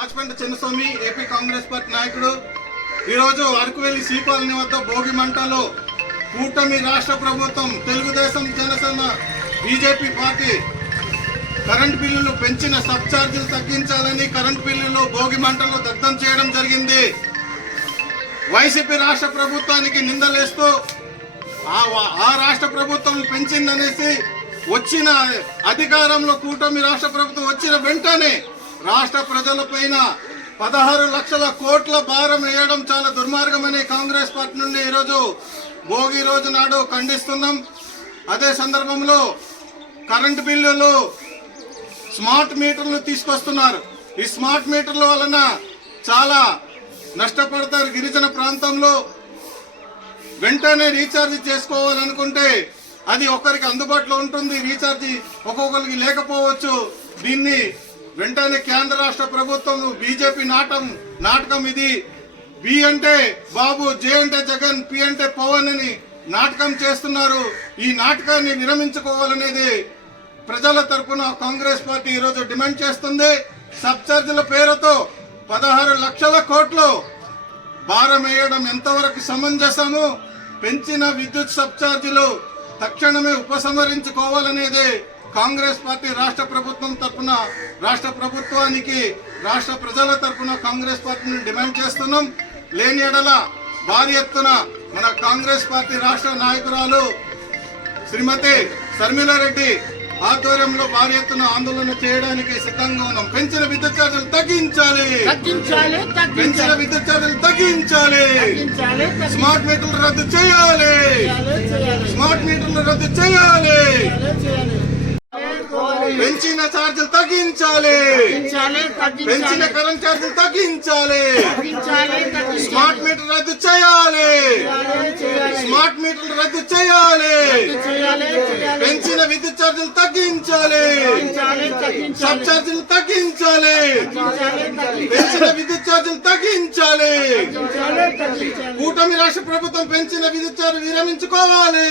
Rajapanta Chinnaswamy AP congress party నాయకుడు. ఈరోజు అరకువెల్లి వెళ్ళి శ్రీపాలని వద్ద భోగి మంటలో కూటమి రాష్ట్ర ప్రభుత్వం Telugu Desam Janasena BJP party current బిల్లులు పెంచిన సబ్ ఛార్జీలు తగ్గించాలని కరెంట్ బిల్లులు భోగి మంటలు దగ్ధం చేయడం జరిగింది. వైసీపీ రాష్ట్ర ప్రభుత్వానికి నిందలేస్తూ ఆ రాష్ట్ర ప్రభుత్వం పెంచిందనేసి వచ్చిన అధికారంలో కూటమి రాష్ట్ర ప్రభుత్వం వచ్చిన వెంటనే రాష్ట్ర ప్రజలపైన పదహారు లక్షల కోట్ల భారం వేయడం చాలా దుర్మార్గమని కాంగ్రెస్ పార్టీ నుండి ఈరోజు భోగి రోజు నాడు ఖండిస్తున్నాం. అదే సందర్భంలో కరెంటు బిల్లులు స్మార్ట్ మీటర్లు తీసుకొస్తున్నారు. ఈ స్మార్ట్ మీటర్ల వలన చాలా నష్టపడతారు గిరిజన ప్రాంతంలో. వెంటనే రీఛార్జ్ చేసుకోవాలనుకుంటే అది ఒకరికి అందుబాటులో ఉంటుంది. రీఛార్జ్ ఒక్కొక్కరికి లేకపోవచ్చు. దీన్ని వెంటనే కేంద్ర రాష్ట్ర ప్రభుత్వం బీజేపీ నాటం నాటకం ఇది. బి అంటే బాబు జే అంటే జగన్ పి అంటే పవన్ అని నాటకం చేస్తున్నారు. ఈ నాటకాన్ని విరమించుకోవాలనేది ప్రజల తరఫున కాంగ్రెస్ పార్టీ ఈరోజు డిమాండ్ చేస్తుంది. సబ్ ఛార్జీల పేరుతో పదహారు లక్షల కోట్లు భారం వేయడం ఎంతవరకు సమంజసము? పెంచిన విద్యుత్ సబ్ ఛార్జీలు తక్షణమే ఉపసంహరించుకోవాలనేది కాంగ్రెస్ పార్టీ రాష్ట్ర ప్రభుత్వం తరపున రాష్ట్ర ప్రభుత్వానికి రాష్ట్ర ప్రజల తరపున కాంగ్రెస్ పార్టీని డిమాండ్ చేస్తున్నాం. లేని ఎడల భారీ ఎత్తున మన కాంగ్రెస్ పార్టీ రాష్ట్ర నాయకురాలు శ్రీమతి శర్మిలారెడ్డి ఆధ్వర్యంలో భారీ ఎత్తున ఆందోళన చేయడానికి సిద్ధంగా ఉన్నాం. పెంచిన విద్యుత్ ఛార్జీలు తగ్గించాలి. పెంచిన విద్యుత్ ఛార్జీలు తగ్గించాలి. స్మార్ట్ మీటర్లు రద్దు చేయాలి. స్మార్ట్ మీటర్లు రద్దు చేయాలి. పెంచిన ఛార్జీలు తగ్గించాలి. పెంచిన కరెంట్ ఛార్జీలు తగ్గించాలి. స్మార్ట్ మీటర్ రద్దు చేయాలి. స్మార్ట్ మీటర్లు రద్దు చేయాలి. పెంచిన విద్యుత్ ఛార్జీలు తగ్గించాలి. సబ్ ఛార్జీలు తగ్గించాలి. పెంచిన విద్యుత్ ఛార్జీలు తగ్గించాలి. కూటమి రాష్ట్ర ప్రభుత్వం పెంచిన విద్యుత్ ఛార్జీలు విరమించుకోవాలి.